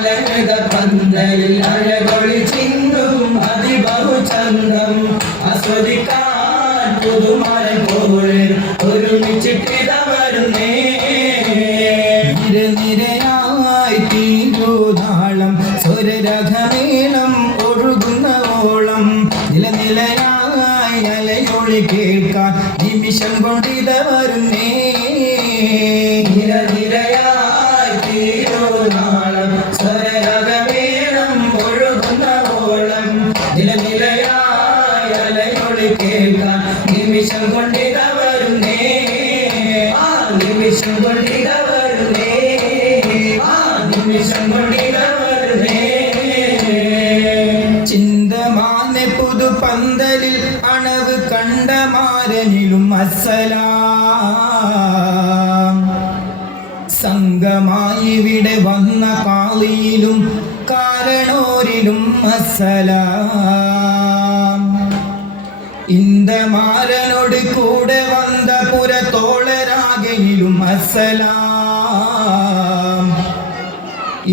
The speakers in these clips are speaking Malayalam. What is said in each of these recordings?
അലങ്കൃത പന്തലിൽ അഴകൊളി ചിന്തും അതിബഹുചന്തം ആസ്വദിക്കാൻ പുതുമഴ പോലെ ഒരുമിച്ചിട്ടിത വരുന്നേ നിരനിരയായി തീരുതാളം സ്വരരഘമേളം ഒഴുകുന്ന ഓളം നിലനിലയായി അലയൊളി കേൾക്കാൻ നിമിഷം കൊണ്ടിത വരുന്നേ നിരനിരയായി തീരുതാളം സ്വരരഘമേളം ഒഴുകുന്ന ഓളം നിലനിലയായി അലയൊളി കേൾക്കാൻ നിമിഷം കൊണ്ടിത വരുന്നേ നിമിഷം കൊണ്ടിത വരുന്നേ നിമിഷം കൊണ്ടിത വരുന്നേ ചിന്തമാനെ പുതുപന്തലിൽ അണവ് കണ്ട മാരനിലും അസ്സലാം സംഘമായി ഇവിടെ വന്ന കാളിയിലും കാരണോരിലും അസ്സലാം இந்த மாறனோடு கூட வந்த புறத்தோழராகையிலும் அஸ்ஸலாம்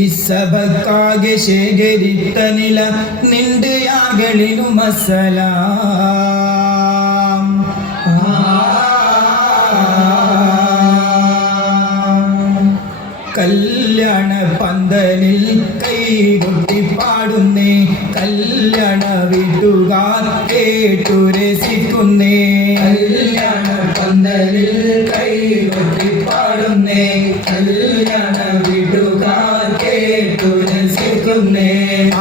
இசபக்காக சேகரித்த நிலம் நின்று யாகளிலும் அஸ்ஸலாம் കല്യാണ പന്തലിൽ കൈകൊട്ടി പാടുന്നേ കല്യാണ വീട്ടുകാർ കേട്ടു രസിക്കുന്നേ കല്യാണ പന്തലിൽ കൈകൊട്ടി പാടുന്നേ കല്യാണ വീട്ടുകാർ കേട്ടു രസിക്കുന്നേ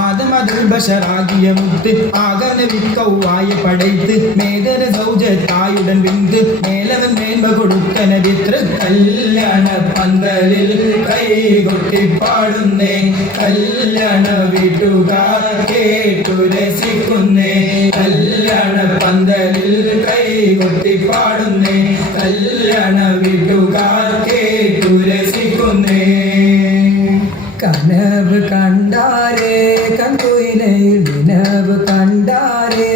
ആദമതുൽ ബശറാകിയ മുത്ത് ആകന വിക്കൗവായ പടയ്ത്ത് മേദര സൗജത്തായുടൻ വിന്ത് മേലവൻ മേന്മ കൊടുക്കന വിത്ര കല്യാണ പന്തലിൽ കൈകൊട്ടി പാടുന്നേ കല്യാണ വീട്ടുകാർ കേട്ടു രസിക്കുന്നേ കല്യാണ പന്തലിൽ കൈകൊട്ടി പാടുന്നേ കല്യാണ വീട്ടുകാർ കേട്ടു രസിക്കുന്നേ കനവ് കണ്ടാരേ കൺകുയിലയിൽ വിനവ് കണ്ടാരേ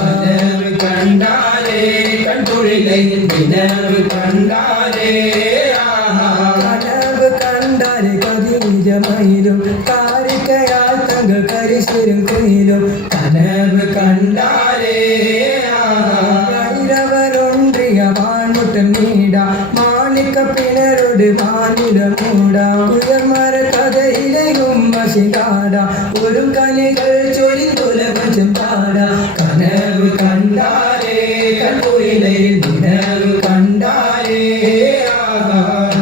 കനവ് കണ്ടാരേ കൺകുയിലയിൽ വിനവ് കണ്ടാരേ കനവ് കണ്ടാരേ കതിജമയിലും കാരിക്കയാൽ തങ്ക കരിശ്വരും കുയിലും കനവ് കണ്ടാരേ ഭൈരവരൊன்றிய വാൻമുട്ടം നീട മാണിക്ക പിണരോട് മാനില മൂട ഉയർമര കഥയിലെയും മഷിടാട ഒരു കനികൾ ചൊരിന്തുലകം പാട കനവ് കണ്ടാരേ കൺകുയിലയിൽ വിനവ് കണ്ടാരേ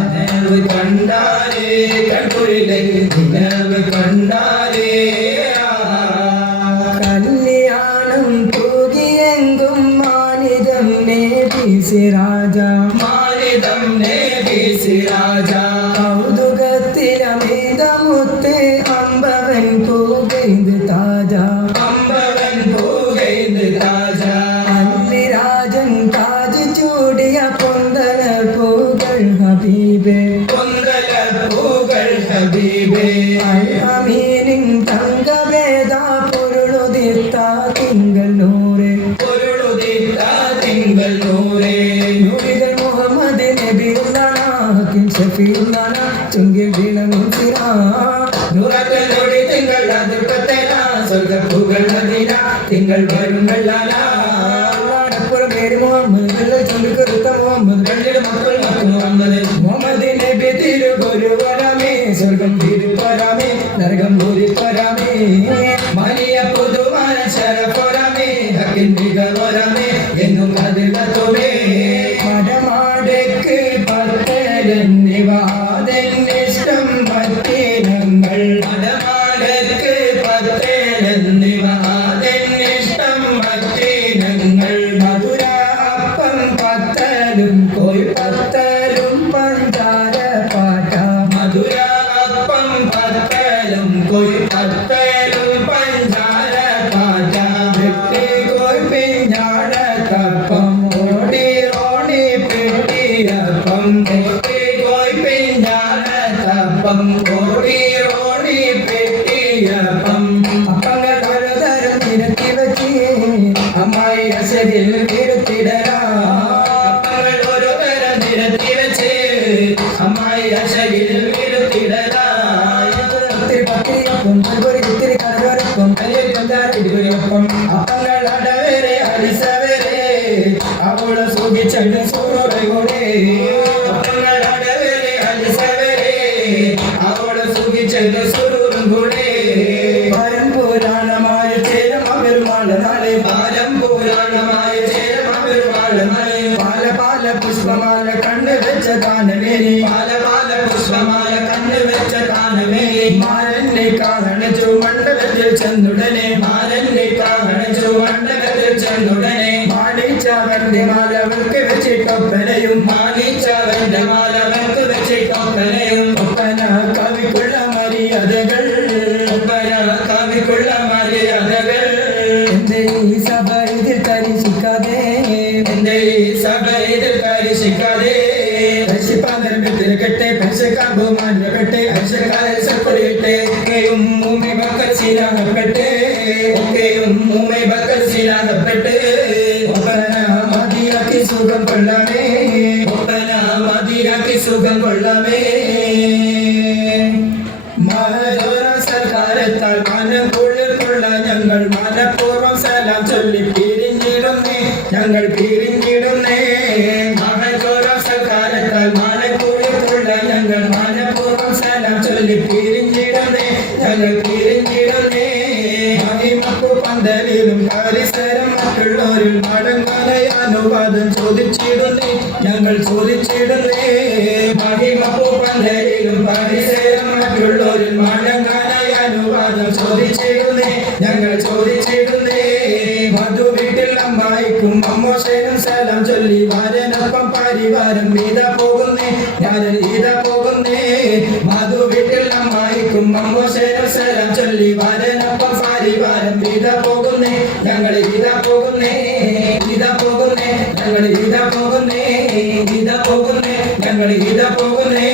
കനവ് കണ്ടാരേ കൺകുയിലയിൽ വിനവ് കണ്ടാരേ കല്യാണം പൂകിയെങ്കും മാനിതം നേബിസി രാജ മാനിതം നേബിസി രാജ കൗതുകത്തിലമിതമുത്ത് അമ്പവൻ പൂകൈത് താജ അമ്പവൻ പൂകൈത് താജ അല്ലിരാജൻ താജ് ചൂടിയ പൊന്തല പൂകൾ ഹബീബേ പൊന്തല പൂകൾ ഹബീബേ അമീനിൻ തങ്കവേദ പൊരുളുദിത്ത തിങ്കൾ നൂറേ പൊരുളുദിത്ത തിങ്കൾ നൂറേ നൂറികൾ മുഹമ്മദ് നബിയുള്ളാഹിൻ ഷഫീഉള്ളാന ചുങ്കിൽ വിളങ്ങും സിറാ നൂറകളോടി തിങ്കൾ അതിർപ്പത്തേന സ്വർഗ്ഗപ്പൂകൾ മദീന തിങ്കൾ വരും വെള്ളാന അല്ലാഹുപ്പുറം പേര് മുഹമ്മദ് ചുണ്ടിക്കൊരുത്ത മുഹമ്മദ് രണ്ടിൽ മക്കൾ മുഹമ്മദ് മുഹമ്മദ് നബി തിരുഗുരുവരമേ സ്വർഗം തിരുപ്പരമേ നരകം ഭൂരിപ്പരമേ മനിയ പുതുമാന ശരപരമേ ഹക്കിൻ മികവരമേ എന്നും അതിർത്തുമേ മടമാടേക്ക് പത്തേലെന്നിവാതെന്നിഷ്ടം പറ്റേനങ്ങൾ മടമാടേക്ക് പത്തേലെന്നിവാതെന്നിഷ്ടം പറ്റേനങ്ങൾ മധുര അപ്പം പത്തലും കോയി പത്തലും പഞ്ചാര പാട്ട മധുര അപ്പം പത്തലും കോയി പത്തലും പഞ്ചാര പാട്ട വെട്ടി കോയി പിഞ്ഞാട കപ്പം ഓടി ഓടി പെട്ടിയപ്പം വെട്ടി കോയി പിഞ്ഞാട കപ്പം ഓടി ഓടി പെട്ടിയപ്പം അപ്പങ്ങൾ പലതരം നിരത്തി വെച്ച് അമ്മായി അസരിൽ തിരുത്തിടരാ അപ്പങ്ങൾ ഒരു തരം നിരത്തി വെച്ച് അമ്മായി അസരിൽ തിരുത്തിടരാ കണ്ണുവെച്ച കാലമേലെ മാരന്റെ കാഹണിച്ചു മണ്ഡലത്തിൽ ചെന്നുടനെ മാരന്റെ കാഹണിച്ചു മണ്ഡലത്തിൽ ചെന്നുടനെ മാണിച്ചവന്റെ മാലവർക്ക് വെച്ചിട്ടൊപ്പനയും മാണിച്ചവന്റെ മാലവർക്ക് വെച്ചിട്ടൊപ്പനയും ഒപ്പന കവിക്കുള്ള മര്യാദകൾ ഒപ്പന കവിക്കുള്ള മര്യാദകൾ എന്റെ ഈ സഭ ഇതിൽ തരിശിക്കാതെ എന്റെ ഈ സഭ ഇതിൽ തരിശിക്കാതെ കെട്ടെ പെശക്കാൻ ബഹുമാനപ്പെട്ടെ അശക്കാരെ സപ്പറിട്ടെ ഒക്കെയും മൂമെ ബക്കൽ ശീലാകപ്പെട്ടെ ഒക്കെയും മൂമെ ബക്കൽ ശീലാകപ്പെട്ടെ ഒപ്പന മതിയാക്കി സുഖം കൊള്ളാമേ ഒപ്പന മതിയാക്കി സുഖം കൊള്ളാമേ മഹജോര സർക്കാരത്താൽ മനക്കുള്ളിൽ കൊള്ള ഞങ്ങൾ മനഃപൂർവ്വം സലാം ചൊല്ലി പിരിഞ്ഞിടുന്നേ ഞങ്ങൾ പിരിഞ്ഞിടുന്നേ മഹജോര സർക്കാരത്താൽ ഞങ്ങൾ മനഃപൂർവ്വം സലാം ചൊല്ലി പിരിഞ്ഞിടുന്നേ ഞങ്ങൾ പിരിഞ്ഞിടുന്നേ മഹിമപ്പു പന്തലിലും പരിസരം മറ്റുള്ളവരിൽ മടങ്ങാനായി അനുവാദം ചോദിച്ചിടുന്നേ ഞങ്ങൾ ചോദിച്ചിടുന്നേ മഹിമപ്പു പന്തലിലും പരിസരം മറ്റുള്ളവരിൽ മടങ്ങാനായി അനുവാദം ചോദിച്ചിടുന്നേ ഞങ്ങൾ ചോദിച്ചിടുന്നേ മധു വീട്ടിൽ അമ്മായിക്കും അമ്മോശനും സലാം ചൊല്ലി വരനൊപ്പം പരിവാരം ഇതാ പോകുന്നേ ഞാൻ ഇതാ പോകുന്നേ മധു വീട്ടിൽ അമ്മായിക്കും അമ്മോശനും സലാം ചൊല്ലി വരനൊപ്പം പരിവാരം ഇതാ പോകുന്നേ ഞങ്ങൾ ഇതാ പോകുന്നേ ഇതാ പോകുന്നേ ഞങ്ങൾ ഇതാ പോകുന്നേ ഇതാ പോകുന്നേ ഞങ്ങൾ ഇതാ പോകുന്നേ